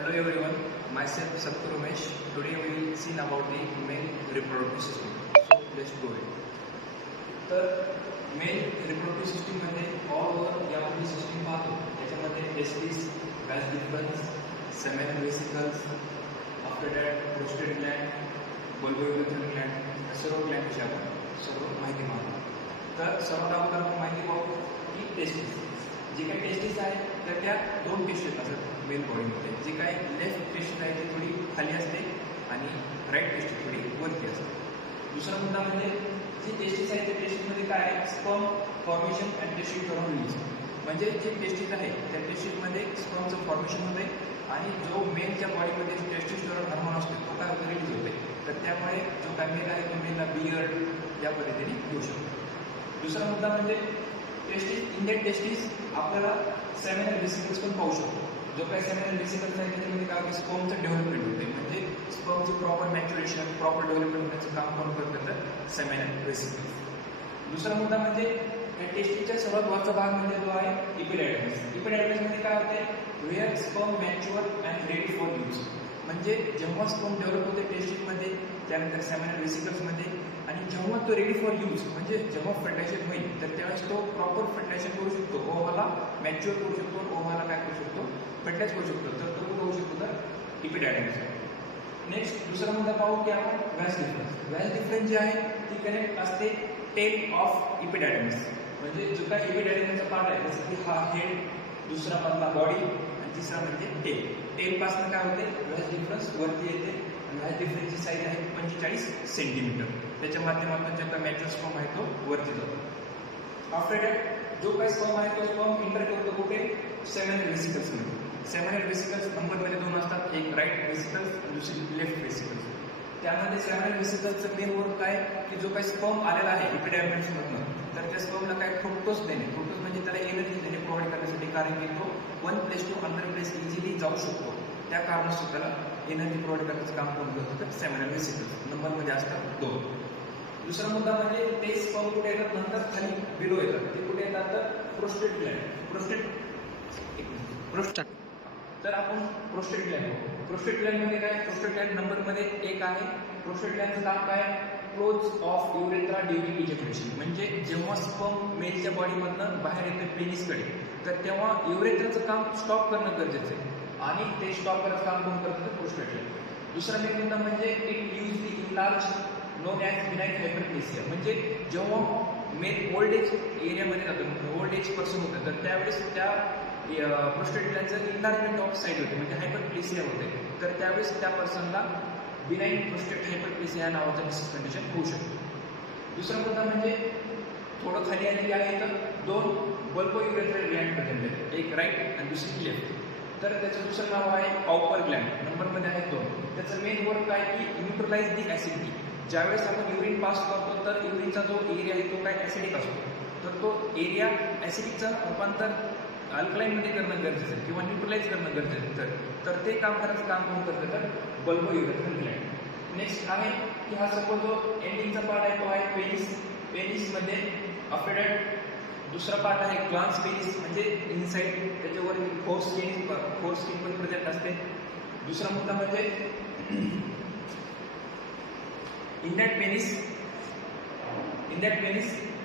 Hello everyone, myself Satku Ramesh. Today we will see about the male reproductive system. So let's go ahead. तर male reproductive system मध्ये all over या आपली system पाहतो. त्याच्यामध्ये testis, vas deferens, seminal vesicles, after that prostate gland, bulbourethral gland, सर्व ग्लँडची आपण सर्व माहिती पाहतो. तर सर्वात अगोदर आपण माहिती पाहू की टेस्टिस. जी काही टेस्टिस आहे तर त्या दोन टेस्टिस असतात मेल बॉडीमध्ये. जी काही लेफ्ट टेस्टिस आहे ती थोडी खाली असते आणि राईट टेस्टिस थोडी वरती असते. दुसरा मुद्दा म्हणजे जी टेस्टिस आहे त्या टेस्टिसमध्ये काय आहे, स्पर्म फॉर्मेशन अँड टेस्टिस्टेरॉन रिलीज. म्हणजे जे टेस्टिस आहे त्या टेस्टिसमध्ये स्पर्मचं फॉर्मेशन होते आणि जो मेलच्या बॉडीमध्ये टेस्टिस्टेरॉन हार्मोन असतो तो काय होतो, रिलीज होते. तर त्यामुळे जो काय मेल आहे तो मेलला बियर्ड या पद्धतीने येऊ शकतो. दुसरा मुद्दा म्हणजे टेस्टिस, इंडेड टेस्टिस आपल्याला सेमिनल वेसिकल्स पण पाहू शकतो. जो काही सेमिनल वेसिकल्स आहे त्याच्यामध्ये काय होते, स्पर्मचं डेव्हलपमेंट होते. म्हणजे स्पर्मचं प्रॉपर मॅच्युरेशन, प्रॉपर डेव्हलपमेंट होण्याचं काम कोण करत तर सेमिनल वेसिकल्स. दुसरा मुद्दा म्हणजे या टेस्टिसच्या सर्वात वरचा भाग म्हणजे जो आहे इपिडायडमिस. इपिडायडमिसमध्ये काय होते, where sperm mature and ready for use. म्हणजे जेव्हा स्पर्म डेव्हलप होते टेस्टिसमध्ये, त्यानंतर सेमिनल वेसिकल्समध्ये, आणि जेव्हा तो रेडी फॉर यूज म्हणजे जेव्हा फर्टायझेशन होईल तर त्यावेळेस तो प्रॉपर फर्टायझेशन करू शकतो, ओव्हाला मॅच्युअर करू शकतो, ओव्हाला काय करू शकतो, फर्टायझ करू शकतो. तर तो कुठं होऊ शकतो तर इपिडायडमिस. नेक्स्ट दुसरा मुद्दा पाहू की आपण व्हॅज डिफरन्स. व्हॅज डिफरन्स जी आहे ती कनेक्ट असते टेल ऑफ इपिडायडमिस. म्हणजे जो काय इपिडायडमिसचा पार्ट आहे जसं की हा हेड, दुसरा मधला बॉडी आणि तिसरा म्हणजे टेल. टेलपासून काय होते, व्हॅज डिफरन्स वरती येते. व्हॅज डिफरन्सची साईज आहे 45 सेंटीमीटर. त्याच्या माध्यमातून जो काय मॅच्युअर स्पर्म आहे तो वरती जातो. आफ्टर दॅट जो काही स्पर्म आहे तो स्पर्म इंटर करतो कुठे, सेमिनल वेसिकल्समध्ये. सेमिनल वेसिकल्स नंबरमध्ये दोन असतात, एक राईट वेसिकल्स आणि दुसरी लेफ्ट वेसिकल्स. त्यामध्ये सेमिनल वेसिकल्सचं मेन वर्क काय की जो काही स्पर्म आलेला आहे इपिडायडमिसमधून तर त्या स्पर्मला काय फ्रुक्टोज देणे. फ्रुक्टोज म्हणजे त्याला एनर्जी देणे प्रोव्हाइड करण्यासाठी, कारण की तो one place to another place easily जाऊ शकतो. त्या कारणास्तव त्याला एनर्जी प्रोव्हाइड करण्याचं काम कोण करतो तर सेमिनल वेसिकल्स नंबरमध्ये असतात दोन. दुसरा मुद्दा म्हणजे ते स्पर्म कुठे येतात, नंतर खाली बिलो येतात. ते कुठे येतात तर प्रोस्टेट ग्लँड. तर आपण प्रोस्टेट ग्लँड. प्रोस्टेट ग्लँडमध्ये काय, प्रोस्टेट ग्लँड नंबरमध्ये एक आहे. प्रोस्टेट ग्लँडचं काम काय, close of urethra during ejaculation. म्हणजे जेव्हा स्पर्म मेलच्या बॉडीमधनं बाहेर येतं पेनिसकडे तर तेव्हा युरेथ्राचं काम स्टॉप करणं गरजेचं आहे आणि ते स्टॉप करायचं काम कोण करतं तर प्रोस्टेट ग्लँड. दुसरा मेन मुद्दा म्हणजे it use the enlarge known as benign hyperplasia. म्हणजे जेव्हा मेल ओल्ड एज एरियामध्ये जातं, ओल्ड एज पर्सन होतं तर त्यावेळेस त्या प्रोस्टेट ग्लँडचं इनलार्जमेंट ऑफ साईड होते म्हणजे हायपरप्लेसिया होते. तर त्यावेळेस त्या पर्सनला बिनाइन प्रोस्टेट हायपरप्लेसिया नावाचं डिसीज कंडिशन होऊ शकतो. दुसरा मुद्दा म्हणजे थोडं खाली आलेली आहे तर दोन बल्बोयुरेथ्रल ग्लँड प्रेझेंट आहेत, एक राईट आणि दुसरी लेफ्ट. तर त्याचं दुसरं नाव आहे कॉपर ग्लँड, नंबरमध्ये आहेत दोन. त्याचं मेन वर्क काय की न्यूट्रलाइज दी ॲसिडिटी. ज्यावेळेस आपण युरिन पास करतो तर युरिनचा जो एरिया आहे तो काय ॲसिडिक असतो, तर तो एरिया ॲसिडिकचं रूपांतर अल्कलाईनमध्ये करणं गरजेचं आहे किंवा न्यूट्रलाइज करणं गरजेचं आहे. तर ते काम करायचं काम कोण करतं तर बल्बोयुरेथ्रल ग्लँड. नेक्स्ट आहे की हा सपोज जो एंडिंगचा पार्ट आहे तो आहे पेनिस. पेनिसमध्ये आफ्टर दॅट दुसरा पार्ट आहे ग्लान्स पेनिस म्हणजे इनसाइड, त्याच्यावर फोर स्किन पण प्रेझेंट असते. दुसरा मुद्दा म्हणजे इंडॅट पेनिस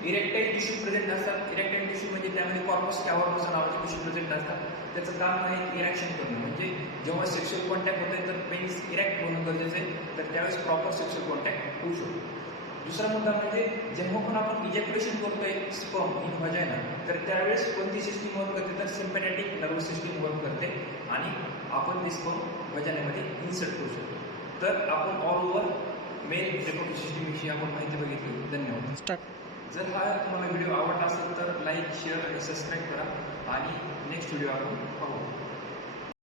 इरेक्टाईल टिश्यू प्रेझेंट असतात. इरेक्टाईल टिश्यू म्हणजे त्यामध्ये कॉर्पस कॅव्हर्नोसा नावाचे टिश्यू प्रेझेंट असतात. त्याचं काम आहे इरेक्शन करणं. म्हणजे जेव्हा सेक्शुअल कॉन्टॅक्ट होते तर पेनिस इरेक्ट होणं गरजेचं आहे, तर त्यावेळेस प्रॉपर सेक्शुअल कॉन्टॅक्ट होऊ शकतो. दुसरा मुद्दा म्हणजे जेव्हा पण आपण इजॅक्युलेशन करतोय स्पर्म इन व्हाजायना तर त्यावेळेस कोणती सिस्टीम वर्क करते तर सिम्पॅथॅटिक नर्वस सिस्टीम वर्क करते आणि आपण ते स्पर्म व्हाजायनामध्ये इन्सर्ट करू शकतो. तर आपण ऑल ओव्हर मेल रिप्रोडक्टिव्ह सिस्टीमविषयी आपण माहिती बघितली. धन्यवाद. जर हा तुम्हाला व्हिडिओ आवडला असेल तर लाईक, शेअर आणि सबस्क्राईब करा आणि नेक्स्ट व्हिडिओ आपण पाहू.